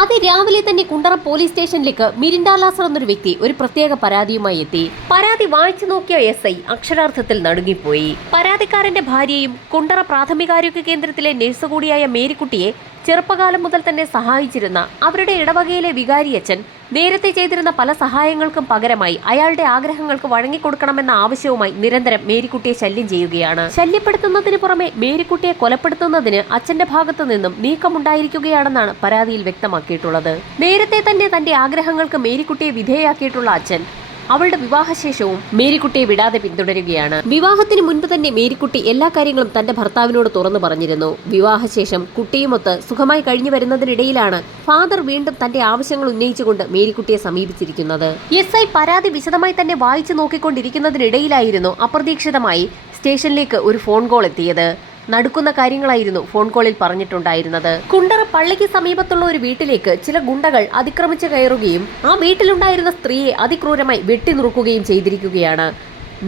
അതിരാവിലെ തന്നെ കുണ്ടറ പോലീസ് സ്റ്റേഷനിലേക്ക് മിരിണ്ടാലാസർ എന്നൊരു വ്യക്തി ഒരു പ്രത്യേക പരാതിയുമായി എത്തി. പരാതി വായിച്ചു നോക്കിയ എസ് ഐ അക്ഷരാർത്ഥത്തിൽ നടുങ്ങിപ്പോയി. പരാതിക്കാരന്റെ ഭാര്യയും കുണ്ടറ പ്രാഥമികാരോഗ്യ കേന്ദ്രത്തിലെ നഴ്സ് കൂടിയായ മേരിക്കുട്ടിയെ ചെറുപ്പകാലം മുതൽ തന്നെ സഹായിച്ചിരുന്ന അവരുടെ ഇടവകയിലെ വികാരിയച്ഛൻ നേരത്തെ ചെയ്തിരുന്ന പല സഹായങ്ങൾക്കും പകരമായി അയാളുടെ ആഗ്രഹങ്ങൾക്ക് വഴങ്ങിക്കൊടുക്കണമെന്ന ആവശ്യവുമായി നിരന്തരം മേരിക്കുട്ടിയെ ശല്യം ചെയ്യുകയാണ്. ശല്യപ്പെടുത്തുന്നതിന് പുറമെ മേരിക്കുട്ടിയെ കൊലപ്പെടുത്തുന്നതിന് അച്ഛന്റെ ഭാഗത്തു നിന്നും നീക്കമുണ്ടായിരിക്കുകയാണെന്നാണ് പരാതിയിൽ വ്യക്തമാക്കിയിട്ടുള്ളത്. നേരത്തെ തന്നെ തന്റെ ആഗ്രഹങ്ങൾക്ക് മേരിക്കുട്ടിയെ വിധേയാക്കിയിട്ടുള്ള അച്ഛൻ അവളുടെ വിവാഹശേഷവും മേരിക്കുട്ടിയെ വിടാതെ പിന്തുടരുകയാണ്. വിവാഹത്തിന് മുൻപ് തന്നെ മേരിക്കുട്ടി എല്ലാ കാര്യങ്ങളും തന്റെ ഭർത്താവിനോട് തുറന്നു പറഞ്ഞിരുന്നു. വിവാഹശേഷം കുട്ടിയുമൊത്ത് സുഖമായി കഴിഞ്ഞു വരുന്നതിനിടയിലാണ് ഫാദർ വീണ്ടും തന്റെ ആവശ്യങ്ങൾ ഉന്നയിച്ചുകൊണ്ട് മേരിക്കുട്ടിയെ സമീപിച്ചിരിക്കുന്നത്. എസ് ഐ പരാതി വിശദമായി തന്നെ വായിച്ചു നോക്കിക്കൊണ്ടിരിക്കുന്നതിനിടയിലായിരുന്നു അപ്രതീക്ഷിതമായി സ്റ്റേഷനിലേക്ക് ഒരു ഫോൺ കോൾ എത്തിയത്. നടുക്കുന്ന കാര്യങ്ങളായിരുന്നു ഫോൺ കോളിൽ പറഞ്ഞിട്ടുണ്ടായിരുന്നത്. കുണ്ടറ പള്ളിക്ക് സമീപത്തുള്ള ഒരു വീട്ടിലേക്ക് ചില ഗുണ്ടകൾ അതിക്രമിച്ച് കയറുകയും ആ വീട്ടിലുണ്ടായിരുന്ന സ്ത്രീയെ അതിക്രൂരമായി വെട്ടിനുറുക്കുകയും ചെയ്തിരിക്കുകയാണ്.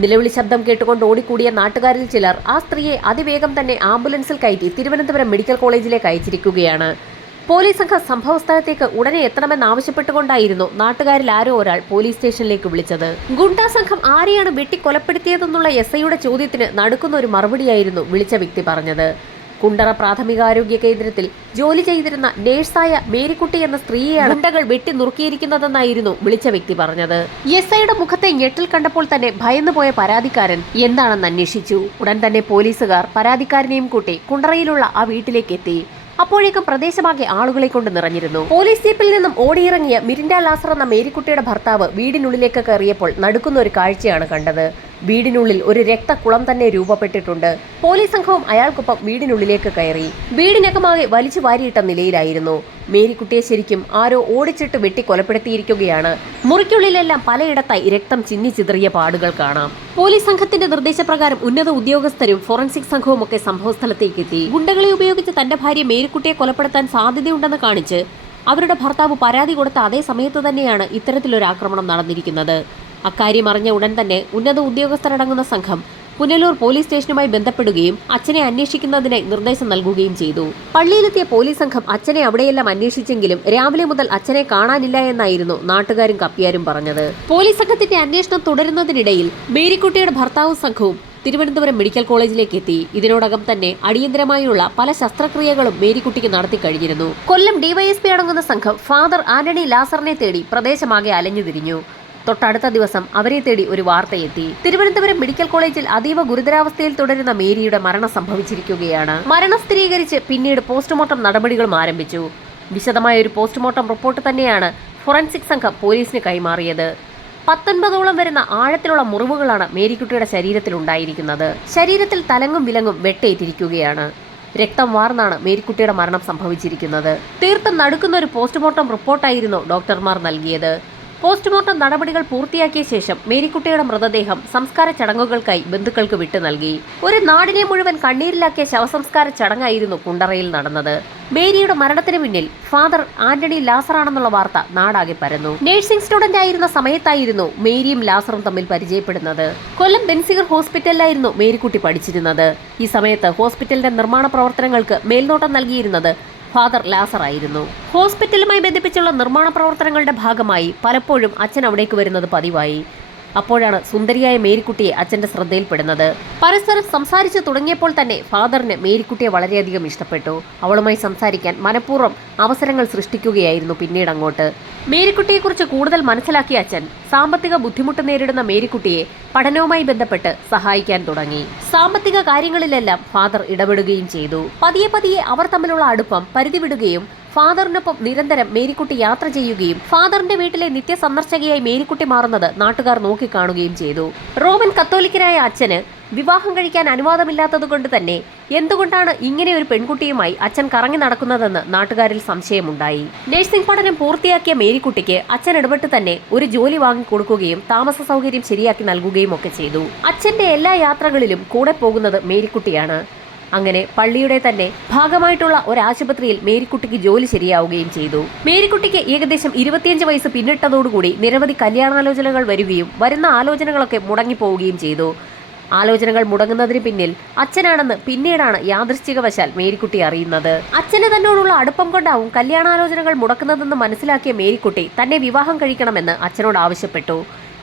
നിലവിളി ശബ്ദം കേട്ടുകൊണ്ട് ഓടിക്കൂടിയ നാട്ടുകാരിൽ ചിലർ ആ സ്ത്രീയെ അതിവേഗം തന്നെ ആംബുലൻസിൽ കയറ്റി തിരുവനന്തപുരം മെഡിക്കൽ കോളേജിലേക്ക് അയച്ചിരിക്കുകയാണ്. പോലീസ് സംഘം സംഭവ സ്ഥലത്തേക്ക് ഉടനെ എത്തണമെന്നാവശ്യപ്പെട്ടുകൊണ്ടായിരുന്നു നാട്ടുകാരിൽ ആരോ ഒരാൾ പോലീസ് സ്റ്റേഷനിലേക്ക് വിളിച്ചത്. ഗുണ്ടാ സംഘം ആരെയാണ് വെട്ടിക്കൊലപ്പെടുത്തിയതെന്നുള്ള എസ് ഐയുടെ ചോദ്യത്തിന് നടുക്കുന്ന ഒരു മറുപടിയായിരുന്നു വിളിച്ച വ്യക്തി പറഞ്ഞത്. കുണ്ടറ പ്രാഥമികാരോഗ്യ കേന്ദ്രത്തിൽ ജോലി ചെയ്തിരുന്ന നേഴ്സായ മേരിക്കുട്ടി എന്ന സ്ത്രീയെയാണ് ഗുണ്ടകൾ വെട്ടി നുറുക്കിയിരിക്കുന്നതെന്നായിരുന്നു വിളിച്ച വ്യക്തി പറഞ്ഞത്. എസ് ഐയുടെ മുഖത്തെ ഞെട്ടിൽ കണ്ടപ്പോൾ തന്നെ ഭയന്നുപോയ പരാതിക്കാരൻ എന്താണെന്ന് അന്വേഷിച്ചു. ഉടൻ തന്നെ പോലീസുകാർ പരാതിക്കാരനെയും കൂട്ടി കുണ്ടറയിലുള്ള ആ വീട്ടിലേക്ക് എത്തി. അപ്പോഴേക്കും പ്രദേശമാകെ ആളുകളെ കൊണ്ട് നിറഞ്ഞിരുന്നു. പോലീസ് ജീപ്പിൽ നിന്നും ഓടിയിറങ്ങിയ മിരിൻഡ ലാസർ എന്ന മേരിക്കുട്ടിയുടെ ഭർത്താവ് വീടിനുള്ളിലേക്ക് കയറിയപ്പോൾ നടുക്കുന്ന ഒരു കാഴ്ചയാണ് കണ്ടത്. വീടിനുള്ളിൽ ഒരു രക്തക്കുളം തന്നെ രൂപപ്പെട്ടിട്ടുണ്ട്. പോലീസ് സംഘവും അയാൾക്കൊപ്പം വീടിനുള്ളിലേക്ക് കയറി. വീടിനകമാകെ വലിച്ചു വാരിയിട്ട നിലയിലായിരുന്നു. മേരിക്കുട്ടിയെ ശരിക്കും ആരോ ഓടിച്ചിട്ട് വെട്ടി കൊലപ്പെടുത്തിയിരിക്കുകയാണ് മുറിക്കുള്ളിലെല്ലാം പലയിടത്തായി രക്തം ചിന്നി ചിതറിയ പാടുകൾ കാണാം. പോലീസ് സംഘത്തിന്റെ നിർദ്ദേശപ്രകാരം ഉന്നത ഉദ്യോഗസ്ഥരും ഫോറൻസിക് സംഘവും ഒക്കെ സംഭവസ്ഥലത്തേക്ക് എത്തി. ഗുണ്ടകളെ ഉപയോഗിച്ച് തന്റെ ഭാര്യ മേരിക്കുട്ടിയെ കൊലപ്പെടുത്താൻ സാധ്യതയുണ്ടെന്ന് കാണിച്ച് അവരുടെ ഭർത്താവ് പരാതി കൊടുത്ത അതേ സമയത്ത് തന്നെയാണ് ഇത്തരത്തിലൊരു ആക്രമണം നടന്നിരിക്കുന്നത്. അക്കാര്യം അറിഞ്ഞ ഉടൻ തന്നെ ഉന്നത ഉദ്യോഗസ്ഥരടങ്ങുന്ന സംഘം പുനലൂർ പോലീസ് സ്റ്റേഷനുമായി ബന്ധപ്പെടുകയും അച്ഛനെ അന്വേഷിക്കുന്നതിന് നിർദ്ദേശം നൽകുകയും ചെയ്തു. പള്ളിയിലെത്തിയ പോലീസ് സംഘം അച്ഛനെ അവിടെയെല്ലാം അന്വേഷിച്ചെങ്കിലും രാവിലെ മുതൽ അച്ഛനെ കാണാനില്ല എന്നായിരുന്നു നാട്ടുകാരും കപ്പിയാരും പറഞ്ഞത്. പോലീസ് സംഘത്തിന്റെ അന്വേഷണം തുടരുന്നതിനിടയിൽ മേരിക്കുട്ടിയുടെ ഭർത്താവും സംഘവും തിരുവനന്തപുരം മെഡിക്കൽ കോളേജിലേക്ക് എത്തി. ഇതിനോടകം തന്നെ അടിയന്തരമായുള്ള പല ശസ്ത്രക്രിയകളും മേരിക്കുട്ടിക്ക് നടത്തി കഴിഞ്ഞിരുന്നു. കൊല്ലം ഡിവൈഎസ്പി അടങ്ങുന്ന സംഘം ഫാദർ ആന്റണി ലാസറിനെ തേടി പ്രദേശമാകെ അലഞ്ഞു തിരിഞ്ഞു തൊട്ടടുത്ത ദിവസം അവരെ തേടി ഒരു വാർത്തയെത്തി. തിരുവനന്തപുരം മെഡിക്കൽ കോളേജിൽ അതീവ ഗുരുതരാവസ്ഥയിൽ തുടരുന്ന മേരിയുടെ മരണം സംഭവിച്ചിരിക്കുകയാണ്. മരണം സ്ഥിരീകരിച്ച് പിന്നീട് പോസ്റ്റ്മോർട്ടം നടപടികളും ആരംഭിച്ചു. വിശദമായ ഒരു പോസ്റ്റ്മോർട്ടം റിപ്പോർട്ട് തന്നെയാണ് ഫോറൻസിക് സംഘം പോലീസിന് കൈമാറിയത്. പത്തൊൻപതോളം വരുന്ന ആഴത്തിലുള്ള മുറിവുകളാണ് മേരിക്കുട്ടിയുടെ ശരീരത്തിൽ ഉണ്ടായിരിക്കുന്നത്. ശരീരത്തിൽ തലങ്ങും വിലങ്ങും വെട്ടേറ്റിരിക്കുകയാണ്. രക്തം വാർന്നാണ് മേരിക്കുട്ടിയുടെ മരണം സംഭവിച്ചിരിക്കുന്നത്. തീർത്തും നടുക്കുന്ന ഒരു പോസ്റ്റ്മോർട്ടം റിപ്പോർട്ടായിരുന്നു ഡോക്ടർമാർ നൽകിയത്. പോസ്റ്റ്മോർട്ടം നടപടികൾ പൂർത്തിയാക്കിയ ശേഷം മേരിക്കുട്ടിയുടെ മൃതദേഹം സംസ്കാര ചടങ്ങുകൾക്കായി ബന്ധുക്കൾക്ക് വിട്ടു നൽകി. ഒരു നാടിനെ മുഴുവൻ കണ്ണീരിലാക്കിയ ശവസംസ്കാര ചടങ്ങായിരുന്നു കുണ്ടറയിൽ നടന്നത്. മേരിയുടെ മരണത്തിന് പിന്നിൽ ഫാദർ ആന്റണി ലാസറാണെന്നുള്ള വാർത്ത നാടാകെ പരന്നു. നഴ്സിംഗ് സ്റ്റുഡന്റ് ആയിരുന്ന സമയത്തായിരുന്നു മേരിയും ലാസറും തമ്മിൽ പരിചയപ്പെടുന്നത്. കൊല്ലം ബെൻസിഗർ ഹോസ്പിറ്റലിലായിരുന്നു മേരിക്കുട്ടി പഠിച്ചിരുന്നത്. ഈ സമയത്ത് ഹോസ്പിറ്റലിന്റെ നിർമ്മാണ പ്രവർത്തനങ്ങൾക്ക് മേൽനോട്ടം നൽകിയിരുന്നത് ഫാദർ ലാസർ ആയിരുന്നു. ഹോസ്പിറ്റലുമായി ബന്ധിപ്പിച്ചുള്ള നിർമ്മാണ പ്രവർത്തനങ്ങളുടെ ഭാഗമായി പലപ്പോഴും അച്ഛൻ അവിടേക്ക് വരുന്നത് പതിവായി. അപ്പോഴാണ് സുന്ദരിയായ മേരിക്കുട്ടിയെ അച്ഛന്റെ ശ്രദ്ധയിൽപ്പെടുന്നത്. പരസ്പരം സംസാരിച്ചു തുടങ്ങിയപ്പോൾ തന്നെ ഫാദറിന് മേരിക്കുട്ടിയെ വളരെയധികം ഇഷ്ടപ്പെട്ടു. അവളുമായി സംസാരിക്കാൻ മനഃപൂർവം അവസരങ്ങൾ സൃഷ്ടിക്കുകയായിരുന്നു പിന്നീട് അങ്ങോട്ട്. മേരിക്കുട്ടിയെക്കുറിച്ച് കൂടുതൽ മനസ്സിലാക്കിയ അച്ഛൻ സാമ്പത്തിക ബുദ്ധിമുട്ട് നേരിടുന്ന മേരിക്കുട്ടിയെ പഠനവുമായി ബന്ധപ്പെട്ട് സഹായിക്കാൻ തുടങ്ങി. സാമ്പത്തിക കാര്യങ്ങളിലെല്ലാം ഫാദർ ഇടപെടുകയും ചെയ്തു. പതിയെ പതിയെ അവർ തമ്മിലുള്ള അടുപ്പം പരിധിവിടുകയും ഫാദറിനൊപ്പം നിരന്തരം മേരിക്കുട്ടി യാത്ര ചെയ്യുകയും ഫാദറിന്റെ വീട്ടിലെ നിത്യ സന്ദർശകയായി മേരിക്കുട്ടി മാറുന്നത് നാട്ടുകാർ നോക്കിക്കാണുകയും ചെയ്തു. റോമൻ കത്തോലിക്കനായ അച്ഛന് വിവാഹം കഴിക്കാൻ അനുവാദമില്ലാത്തതുകൊണ്ട് തന്നെ എന്തുകൊണ്ടാണ് ഇങ്ങനെ ഒരു പെൺകുട്ടിയുമായി അച്ഛൻ കറങ്ങി നടക്കുന്നതെന്ന് നാട്ടുകാരിൽ സംശയമുണ്ടായി. നഴ്സിംഗ് പഠനം പൂർത്തിയാക്കിയ മേരിക്കുട്ടിക്ക് അച്ഛൻ ഇടപെട്ട് തന്നെ ഒരു ജോലി വാങ്ങിക്കൊടുക്കുകയും താമസ സൗകര്യം ശരിയാക്കി നൽകുകയും ഒക്കെ ചെയ്തു. അച്ഛന്റെ എല്ലാ യാത്രകളിലും കൂടെ പോകുന്നത് മേരിക്കുട്ടിയാണ്. അങ്ങനെ പള്ളിയുടെ തന്നെ ഭാഗമായിട്ടുള്ള ഒരു ആശുപത്രിയിൽ മേരിക്കുട്ടിക്ക് ജോലി ശരിയാവുകയും ചെയ്തു. മേരിക്കുട്ടിക്ക് ഏകദേശം ഇരുപത്തിയഞ്ച് വയസ്സ് പിന്നിട്ടതോടുകൂടി നിരവധി കല്യാണാലോചനകൾ വരികയും വരുന്ന ആലോചനകളൊക്കെ മുടങ്ങിപ്പോവുകയും ചെയ്തു. ആലോചനകൾ മുടങ്ങുന്നതിന് പിന്നിൽ അച്ഛനാണെന്ന് പിന്നീടാണ് യാദൃശ്ചികവശാൽ മേരിക്കുട്ടി അറിയുന്നത്. അച്ഛന് തന്നോടുള്ള അടുപ്പം കൊണ്ടാവും കല്യാണാലോചനകൾ മുടക്കുന്നതെന്ന് മനസ്സിലാക്കിയ മേരിക്കുട്ടി തന്നെ വിവാഹം കഴിക്കണമെന്ന് അച്ഛനോട് ആവശ്യപ്പെട്ടു.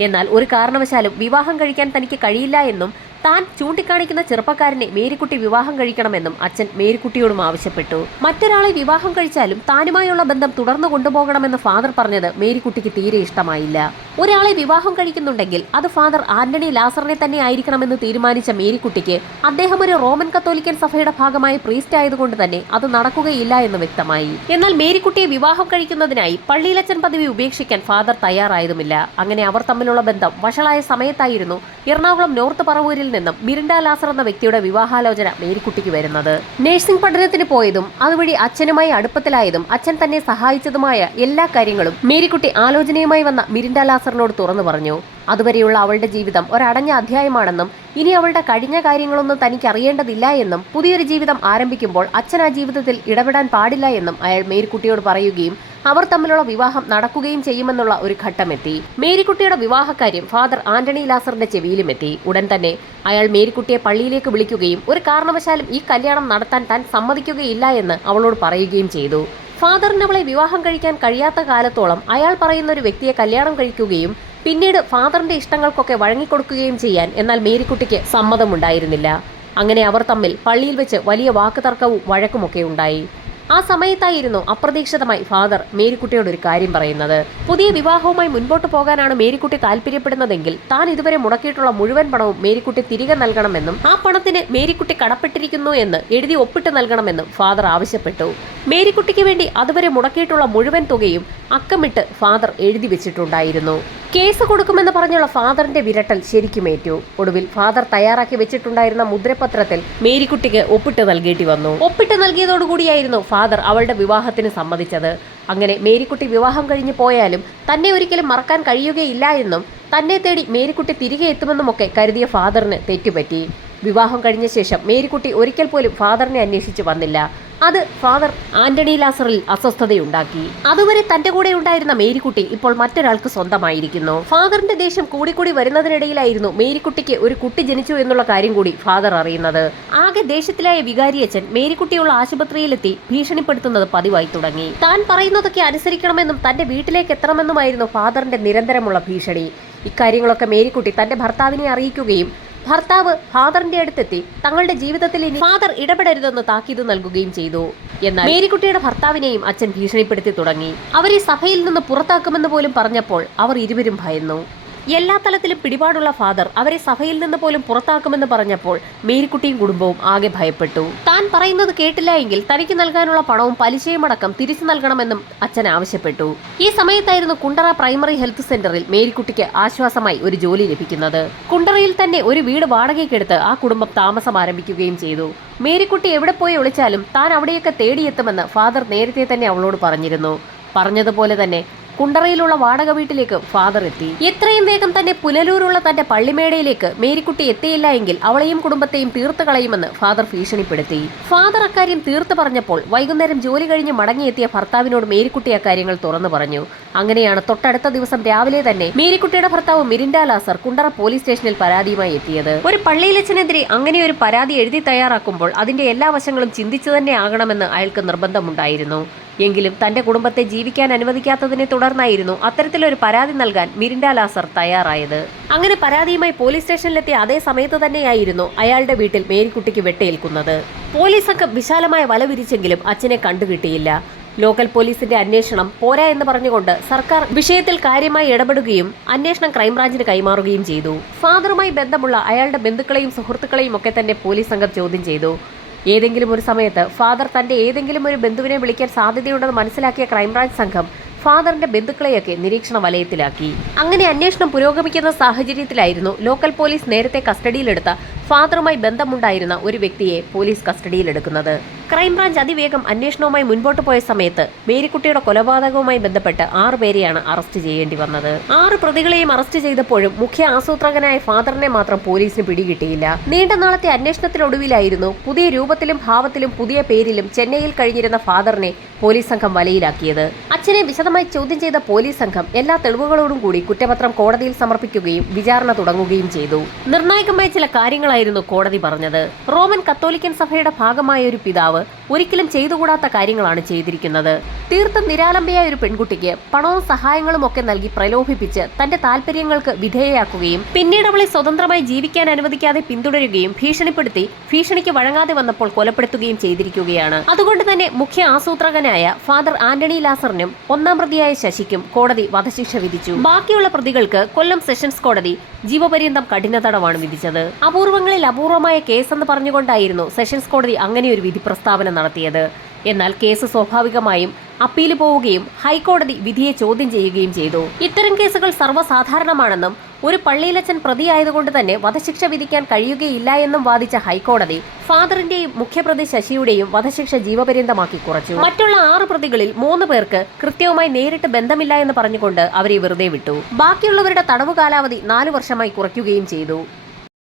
എന്നാൽ ഒരു കാരണവശാലും വിവാഹം കഴിക്കാൻ തനിക്ക് കഴിയില്ല എന്നും താൻ ചൂണ്ടിക്കാണിക്കുന്ന ചെറുപ്പക്കാരനെ മേരിക്കുട്ടി വിവാഹം കഴിക്കണമെന്നും അച്ഛൻ മേരിക്കുട്ടിയോടും ആവശ്യപ്പെട്ടു. മറ്റൊരാളെ വിവാഹം കഴിച്ചാലും താനുമായുള്ള ബന്ധം തുടർന്നു കൊണ്ടുപോകണമെന്ന് ഫാദർ പറഞ്ഞത് മേരിക്കുട്ടിക്ക് തീരെ ഇഷ്ടമായില്ല. ഒരാളെ വിവാഹം കഴിക്കുന്നുണ്ടെങ്കിൽ അത് ഫാദർ ആന്റണി ലാസറിനെ തന്നെ ആയിരിക്കണമെന്ന് തീരുമാനിച്ച മേരിക്കുട്ടിക്ക് അദ്ദേഹം ഒരു റോമൻ കത്തോലിക്കൻ സഭയുടെ ഭാഗമായ പ്രീസ്റ്റ് ആയതുകൊണ്ട് തന്നെ അത് നടക്കുകയില്ല എന്ന് വ്യക്തമായി. എന്നാൽ മേരിക്കുട്ടിയെ വിവാഹം കഴിക്കുന്നതിനായി പള്ളിയിലച്ചൻ പദവി ഉപേക്ഷിക്കാൻ ഫാദർ തയ്യാറായതുമില്ല. അങ്ങനെ അവർ തമ്മിലുള്ള ബന്ധം വഷളായ സമയത്തായിരുന്നു എറണാകുളം നോർത്ത് പറവൂരിൽ നിന്നും മിരിണ്ട ലാസർ എന്ന വ്യക്തിയുടെ വിവാഹാലോചന മേരിക്കുട്ടിക്ക് വരുന്നത്. നഴ്സിംഗ് പഠനത്തിന് പോയതും അതുവഴി അച്ഛനുമായി അടുപ്പത്തിലായതും അച്ഛൻ തന്നെ സഹായിച്ചതുമായ എല്ലാ കാര്യങ്ങളും മേരിക്കുട്ടി ആലോചനയുമായി വന്ന മിരിണ്ട ലാസറിനോട് തുറന്നു പറഞ്ഞു. അതുവരെയുള്ള അവളുടെ ജീവിതം ഒരടഞ്ഞ അധ്യായമാണെന്നും ഇനി അവളുടെ കഴിഞ്ഞ കാര്യങ്ങളൊന്നും തനിക്ക് അറിയേണ്ടതില്ല എന്നും പുതിയൊരു ജീവിതം ആരംഭിക്കുമ്പോൾ അച്ഛൻ ആ ജീവിതത്തിൽ ഇടപെടാൻ പാടില്ല എന്നും അയാൾ മേരിക്കുട്ടിയോട് പറയുകയും അവർ തമ്മിലുള്ള വിവാഹം നടക്കുകയും ചെയ്യുമെന്നുള്ള ഒരു ഘട്ടമെത്തി. മേരിക്കുട്ടിയുടെ വിവാഹക്കാര്യം ഫാദർ ആന്റണി ലാസറിന്റെ ചെവിയിലുമെത്തി. ഉടൻ തന്നെ അയാൾ മേരിക്കുട്ടിയെ പള്ളിയിലേക്ക് വിളിക്കുകയും ഒരു കാരണവശാലും ഈ കല്യാണം നടത്താൻ താൻ സമ്മതിക്കുകയില്ല എന്ന് അവളോട് പറയുകയും ചെയ്തു. ഫാദറിന് അവളെ വിവാഹം കഴിക്കാൻ കഴിയാത്ത കാലത്തോളം അയാൾ പറയുന്ന ഒരു വ്യക്തിയെ കല്യാണം കഴിക്കുകയും പിന്നീട് ഫാദറിന്റെ ഇഷ്ടങ്ങൾക്കൊക്കെ വഴങ്ങിക്കൊടുക്കുകയും ചെയ്യാൻ എന്നാൽ മേരിക്കുട്ടിക്ക് സമ്മതമുണ്ടായിരുന്നില്ല. അങ്ങനെ അവർ തമ്മിൽ പള്ളിയിൽ വെച്ച് വലിയ വാക്കുതർക്കവും വഴക്കുമൊക്കെ ഉണ്ടായി. ആ സമയത്തായിരുന്നു അപ്രതീക്ഷിതമായി ഫാദർ മേരിക്കുട്ടിയോട് ഒരു കാര്യം പറയുന്നത്. പുതിയ വിവാഹവുമായി മുൻപോട്ട് പോകാനാണ് മേരിക്കുട്ടി താല്പര്യപ്പെടുന്നതെങ്കിൽ താൻ ഇതുവരെ മുടക്കിയിട്ടുള്ള മുഴുവൻ പണവും മേരിക്കുട്ടി തിരികെ നൽകണമെന്നും ആ പണത്തിന് മേരിക്കുട്ടി കടപ്പെട്ടിരിക്കുന്നു എന്ന് എഴുതി ഒപ്പിട്ട് നൽകണമെന്നും ഫാദർ ആവശ്യപ്പെട്ടു. മേരിക്കുട്ടിക്ക് വേണ്ടി അതുവരെ മുടക്കിയിട്ടുള്ള മുഴുവൻ തുകയും അക്കമിട്ട് ഫാദർ എഴുതി വെച്ചിട്ടുണ്ടായിരുന്നു. കേസ് കൊടുക്കുമെന്ന് പറഞ്ഞുള്ള ഫാദറിന്റെ വിരട്ടൽ ശരിക്കുമേറ്റു ഒടുവിൽ ഫാദർ തയ്യാറാക്കി വെച്ചിട്ടുണ്ടായിരുന്ന മുദ്രപത്രത്തിൽ മേരിക്കുട്ടിക്ക് ഒപ്പിട്ട് നൽകേണ്ടി വന്നു. ഒപ്പിട്ട് നൽകിയതോടുകൂടിയായിരുന്നു ഫാദർ അവളുടെ വിവാഹത്തിന് സമ്മതിച്ചത്. അങ്ങനെ മേരിക്കുട്ടി വിവാഹം കഴിഞ്ഞു പോയാലും തന്നെ ഒരിക്കലും മറക്കാൻ കഴിയുകയില്ല എന്നും തന്നെ തേടി മേരിക്കുട്ടി തിരികെ എത്തുമെന്നുമൊക്കെ കരുതിയ ഫാദറിന് തെറ്റുപറ്റി. വിവാഹം കഴിഞ്ഞ ശേഷം മേരിക്കുട്ടി ഒരിക്കൽ പോലും ഫാദറിനെ അന്വേഷിച്ചു വന്നില്ല. അത് ഫാദർ ആന്റണി ലാസറിൽ അസ്വസ്ഥതയുണ്ടാക്കി. അതുവരെ തന്റെ കൂടെ ഉണ്ടായിരുന്ന മേരിക്കുട്ടി ഇപ്പോൾ മറ്റൊരാൾക്ക് സ്വന്തമായിരിക്കുന്നു. ഫാദറിന്റെ ദേഷ്യം കൂടിക്കൂടി വരുന്നതിനിടയിലായിരുന്നു മേരിക്കുട്ടിക്ക് ഒരു കുട്ടി ജനിച്ചു എന്നുള്ള കാര്യം കൂടി ഫാദർ അറിയുന്നത്. ആകെ ദേഷ്യത്തിലായ വികാരിയച്ഛൻ മേരിക്കുട്ടിയുള്ള ആശുപത്രിയിലെത്തി ഭീഷണിപ്പെടുത്തുന്നത് പതിവായി തുടങ്ങി. താൻ പറയുന്നതൊക്കെ അനുസരിക്കണമെന്നും തന്റെ വീട്ടിലേക്ക് എത്തണമെന്നുമായിരുന്നു ഫാദറിന്റെ നിരന്തരമുള്ള ഭീഷണി. ഇക്കാര്യങ്ങളൊക്കെ മേരിക്കുട്ടി തന്റെ ഭർത്താവിനെ അറിയിക്കുകയും ഭർത്താവ് ഫാദറിന്റെ അടുത്തെത്തി. തങ്ങളുടെ ജീവിതത്തിൽ ഇനി ഫാദർ ഇടപെടരുതെന്ന് താക്കീത് നൽകുകയും ചെയ്തു. എന്നാൽ മേരിക്കുട്ടിയുടെ ഭർത്താവിനെയും അച്ഛൻ ഭീഷണിപ്പെടുത്തി തുടങ്ങി. അവരെ സഭയിൽ നിന്ന് പുറത്താക്കുമെന്ന് പോലും പറഞ്ഞപ്പോൾ അവർ ഇരുവരും ഭയന്നു. എല്ലാ തലത്തിലും പിടിപാടുള്ള ഫാദർ അവരെ സഭയിൽ നിന്ന് പോലും പുറത്താക്കുമെന്ന് പറഞ്ഞപ്പോൾ മേരിക്കുട്ടിയും കുടുംബവും ആകെ ഭയപ്പെട്ടു. താൻ പറയുന്നത് കേട്ടില്ല എങ്കിൽ തനിക്ക് നൽകാനുള്ള പണവും പലിശയും അടക്കം തിരിച്ചു നൽകണമെന്നും അച്ഛൻ ആവശ്യപ്പെട്ടു. ഈ സമയത്തായിരുന്നു കുണ്ടറ പ്രൈമറി ഹെൽത്ത് സെന്ററിൽ മേരിക്കുട്ടിക്ക് ആശ്വാസമായി ഒരു ജോലി ലഭിക്കുന്നത്. കുണ്ടറയിൽ തന്നെ ഒരു വീട് വാടകയ്ക്കെടുത്ത് ആ കുടുംബം താമസം ആരംഭിക്കുകയും ചെയ്തു. മേരിക്കുട്ടി എവിടെ പോയി ഒളിച്ചാലും താൻ അവിടെയൊക്കെ തേടിയെത്തുമെന്ന് ഫാദർ നേരത്തെ തന്നെ അവളോട് പറഞ്ഞിരുന്നു. പറഞ്ഞതുപോലെ തന്നെ കുണ്ടറയിലുള്ള വാടക വീട്ടിലേക്ക് ഫാദർ എത്തി. എത്രയും വേഗം തന്നെ പുനലൂരുള്ള തന്റെ പള്ളിമേടയിലേക്ക് മേരിക്കുട്ടി എത്തിയില്ല എങ്കിൽ അവളെയും കുടുംബത്തെയും തീർത്തു കളയുമെന്ന് ഫാദർ ഭീഷണിപ്പെടുത്തി. ഫാദർ അക്കാര്യം തീർത്തു പറഞ്ഞപ്പോൾ വൈകുന്നേരം ജോലി കഴിഞ്ഞ് മടങ്ങിയെത്തിയ ഭർത്താവിനോട് മേരിക്കുട്ടി അക്കാര്യങ്ങൾ തുറന്നു പറഞ്ഞു. അങ്ങനെയാണ് തൊട്ടടുത്ത ദിവസം രാവിലെ തന്നെ മേരിക്കുട്ടിയുടെ ഭർത്താവ് മിരിൻഡ ലാസർ കുണ്ടറ പോലീസ് സ്റ്റേഷനിൽ പരാതിയുമായി എത്തിയത്. ഒരു പള്ളിയിലച്ചനെതിരെ അങ്ങനെ ഒരു പരാതി എഴുതി തയ്യാറാക്കുമ്പോൾ അതിന്റെ എല്ലാ വശങ്ങളും ചിന്തിച്ചു തന്നെ ആകണമെന്ന് അയാൾക്ക് നിർബന്ധമുണ്ടായിരുന്നു. എങ്കിലും തന്റെ കുടുംബത്തെ ജീവിക്കാൻ അനുവദിക്കാത്തതിനെ തുടർന്നായിരുന്നു അത്തരത്തിലൊരു പരാതി നൽകാൻ മിരിൻഡ ലാസർ തയ്യാറായത്. അങ്ങനെ പരാതിയുമായി പോലീസ് സ്റ്റേഷനിലെത്തിയ അതേ സമയത്ത് തന്നെയായിരുന്നു അയാളുടെ വീട്ടിൽ മേരിക്കുട്ടിക്ക് വെട്ടേൽക്കുന്നത്. പോലീസ് സംഘം വിശാലമായ വല വിരിച്ചെങ്കിലും അച്ഛനെ കണ്ടുകിട്ടിയില്ല. ലോക്കൽ പോലീസിന്റെ അന്വേഷണം പോരാ എന്ന് പറഞ്ഞുകൊണ്ട് സർക്കാർ വിഷയത്തിൽ കാര്യമായി ഇടപെടുകയും അന്വേഷണം ക്രൈംബ്രാഞ്ചിന് കൈമാറുകയും ചെയ്തു. ഫാദറുമായി ബന്ധമുള്ള അയാളുടെ ബന്ധുക്കളെയും സുഹൃത്തുക്കളെയും ഒക്കെ തന്നെ പോലീസ് സംഘം ചോദ്യം ചെയ്തു. ഏതെങ്കിലും ഒരു സമയത്ത് ഫാദർ തന്റെ ഏതെങ്കിലും ഒരു ബന്ധുവിനെ വിളിക്കാൻ സാധ്യതയുണ്ടെന്ന് മനസ്സിലാക്കിയ ക്രൈംബ്രാഞ്ച് സംഘം ഫാദറിന്റെ ബന്ധുക്കളെയൊക്കെ നിരീക്ഷണ വലയത്തിലാക്കി. അങ്ങനെ അന്വേഷണം പുരോഗമിക്കുന്ന സാഹചര്യത്തിലായിരുന്നു ലോക്കൽ പോലീസ് നേരത്തെ കസ്റ്റഡിയിലെടുത്ത ഫാദറുമായി ബന്ധമുണ്ടായിരുന്ന ഒരു വ്യക്തിയെ പോലീസ് കസ്റ്റഡിയിലെടുക്കുന്നത്. ക്രൈംബ്രാഞ്ച് അതിവേഗം അന്വേഷണവുമായി മുൻപോട്ട് പോയ സമയത്ത് മേരിക്കുട്ടിയുടെ കൊലപാതകവുമായി ബന്ധപ്പെട്ട് ആറ് പേരെയാണ് അറസ്റ്റ് ചെയ്യേണ്ടി വന്നത്. ആറ് പ്രതികളെയും അറസ്റ്റ് ചെയ്തപ്പോഴും മുഖ്യ ആസൂത്രകനായ ഫാദറിനെ മാത്രം പോലീസിന് പിടികിട്ടിയില്ല. നീണ്ട നാളത്തെ അന്വേഷണത്തിനൊടുവിലായിരുന്നു പുതിയ രൂപത്തിലും ഭാവത്തിലും പുതിയ പേരിലും ചെന്നൈയിൽ കഴിഞ്ഞിരുന്ന ഫാദറിനെ പോലീസ് സംഘം വലയിലാക്കിയത്. അച്ഛനെ വിശദമായി ചോദ്യം ചെയ്ത പോലീസ് സംഘം എല്ലാ തെളിവുകളോടും കൂടി കുറ്റപത്രം കോടതിയിൽ സമർപ്പിക്കുകയും വിചാരണ തുടങ്ങുകയും ചെയ്തു. നിർണായകമായ ചില കാര്യങ്ങളായിരുന്നു കോടതി പറഞ്ഞത്. റോമൻ കത്തോലിക്കൻ സഭയുടെ ഭാഗമായ ഒരു പിതാവ് ഒരിക്കലും ചെയ്തുകൂടാത്ത കാര്യങ്ങളാണ് ചെയ്തിരിക്കുന്നത്. തീർത്തും നിരാലംബയായ ഒരു പെൺകുട്ടിക്ക് പണവും സഹായങ്ങളും ഒക്കെ നൽകി പ്രലോഭിപ്പിച്ച് തന്റെ താല്പര്യങ്ങൾക്ക് വിധേയയാക്കുകയും പിന്നീട് അവളെ സ്വതന്ത്രമായി ജീവിക്കാൻ അനുവദിക്കാതെ പിന്തുടരുകയും ഭീഷണിപ്പെടുത്തി ഭീഷണിക്ക് വഴങ്ങാതെ വന്നപ്പോൾ കൊലപ്പെടുത്തുകയും ചെയ്തിരിക്കുകയാണ്. അതുകൊണ്ട് തന്നെ മുഖ്യ ആസൂത്രകനായ ഫാദർ ആന്റണി ലാസറിനും ഒന്നാം പ്രതിയായ ശശിക്കും കോടതി വധശിക്ഷ വിധിച്ചു. ബാക്കിയുള്ള പ്രതികൾക്ക് കൊല്ലം സെഷൻസ് കോടതി ജീവപര്യന്തം കഠിന തടവാണ് വിധിച്ചത് അപൂർവങ്ങളിൽ അപൂർവമായ കേസെന്ന് പറഞ്ഞുകൊണ്ടായിരുന്നു സെഷൻസ് കോടതി അങ്ങനെ ഒരു വിധി പ്രസ്താവന നടത്തിയത്. എന്നാൽ കേസ് സ്വാഭാവികമായും അപ്പീൽ പോവുകയും ഹൈക്കോടതി വിധിയെ ചോദ്യം ചെയ്യുകയും ചെയ്തു. ഇത്തരം കേസുകൾ സർവസാധാരണമാണെന്നും ഒരു പള്ളിയിലച്ചൻ പ്രതിയായതുകൊണ്ട് തന്നെ വധശിക്ഷ വിധിക്കാൻ കഴിയുകയില്ല എന്നും വാദിച്ച ഹൈക്കോടതി ഫാദറിന്റെയും മുഖ്യപ്രതി ശശിയുടെയും വധശിക്ഷ ജീവപര്യന്തമാക്കി കുറച്ചു. മറ്റുള്ള ആറ് പ്രതികളിൽ മൂന്ന് പേർക്ക് കൃത്യവുമായി നേരിട്ട് ബന്ധമില്ല എന്ന് പറഞ്ഞുകൊണ്ട് അവരെ വെറുതെ വിട്ടു. ബാക്കിയുള്ളവരുടെ തടവ് കാലാവധി നാലു വർഷമായി കുറയ്ക്കുകയും ചെയ്തു.